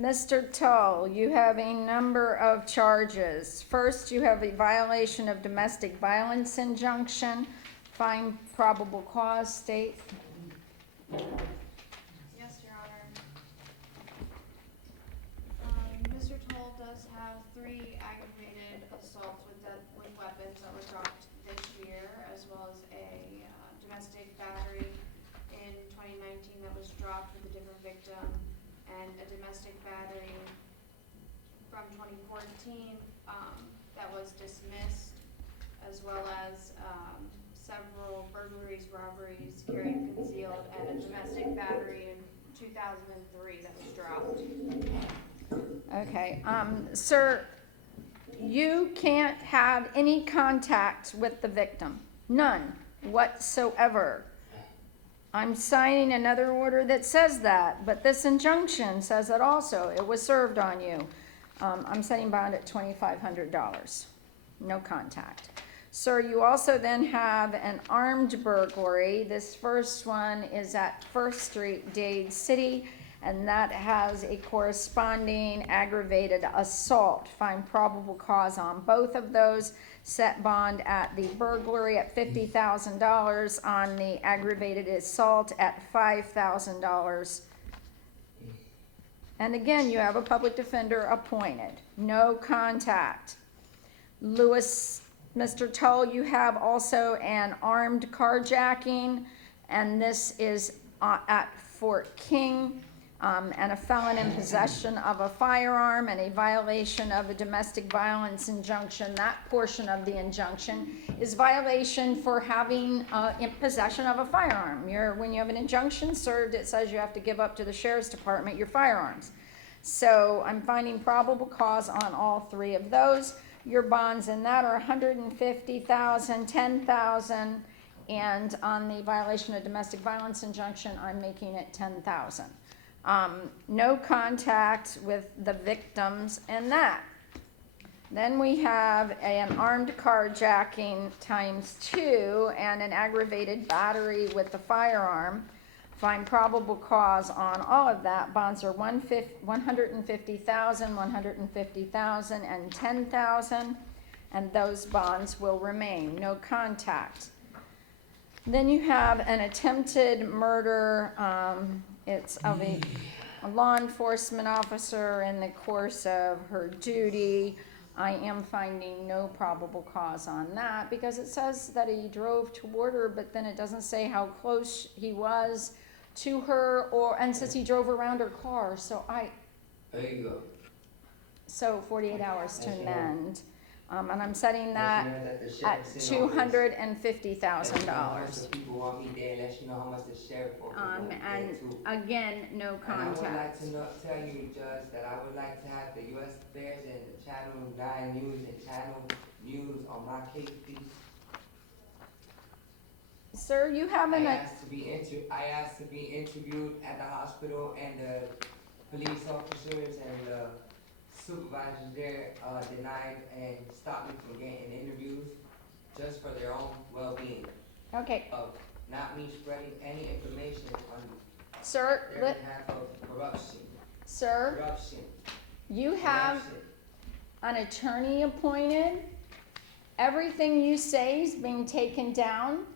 Mr. Tull, you have a number of charges. First, you have a violation of domestic violence injunction. Find probable cause, state. Yes, Your Honor. Mr. Tull does have 3 aggravated assaults with weapons that were dropped this year, as well as a domestic battery in 2019 that was dropped with a different victim, and a domestic battery from 2014 that was dismissed, as well as several burglaries, robberies, carrying concealed, and a domestic battery in 2003 that was dropped. Okay, sir, you can't have any contact with the victim. None whatsoever. I'm signing another order that says that, but this injunction says it also. It was served on you. I'm setting bond at $2,500. No contact. Sir, you also then have an armed burglary. This first one is at 1st Street, Dade City, and that has a corresponding aggravated assault. Find probable cause on both of those. Set bond at the burglary at $50,000, on the aggravated assault at $5,000. And again, you have a public defender appointed. No contact. Mr. Tull, you have also an armed carjacking, and this is at Fort King, and a felon in possession of a firearm and a violation of a domestic violence injunction. That portion of the injunction is violation for having in possession of a firearm. When you have an injunction served, it says you have to give up to the sheriff's department your firearms. So I'm finding probable cause on all 3 of those. Your bonds in that are $150,000, $10,000, and on the violation of domestic violence injunction, I'm making it $10,000. No contact with the victims in that. Then we have an armed carjacking ×2 and an aggravated battery with the firearm. Find probable cause on all of that. Bonds are $150,000, $150,000, and $10,000, and those bonds will remain. No contact. Then you have an attempted murder. It's of a law enforcement officer in the course of her duty. I am finding no probable cause on that because it says that he drove toward her, but then it doesn't say how close he was to her, and says he drove around her car. So There you go. So 48 hours to amend. And I'm setting that at $250,000. People want me there, let you know how much the sheriff will And again, no contact. And I would like to tell you, Judge, that I would like to have the U.S. Affairs and the Channel 9 News and Channel News on my case, please. Sir, you haven't. I asked to be interviewed at the hospital, and the police officers and the supervisors there denied and stopped me from getting interviews just for their own well-being. Okay. Of not me spreading any information on Sir, their behalf of corruption. Sir, Corruption. you have an attorney appointed. Everything you say is being taken down.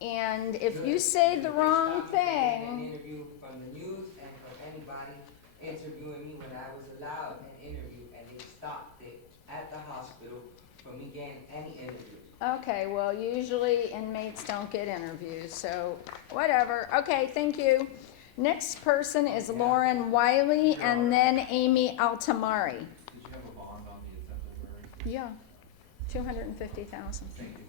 And if you say the wrong thing. An interview from the news and from anybody interviewing me when I was allowed an interview, and they stopped it at the hospital from me getting any interviews. Okay, well, usually inmates don't get interviews, so whatever. Okay, thank you. Next person is Lauren Wiley, and then Amy Altamari. Did you have a bond on the attempted murder? Yeah, $250,000. Thank you.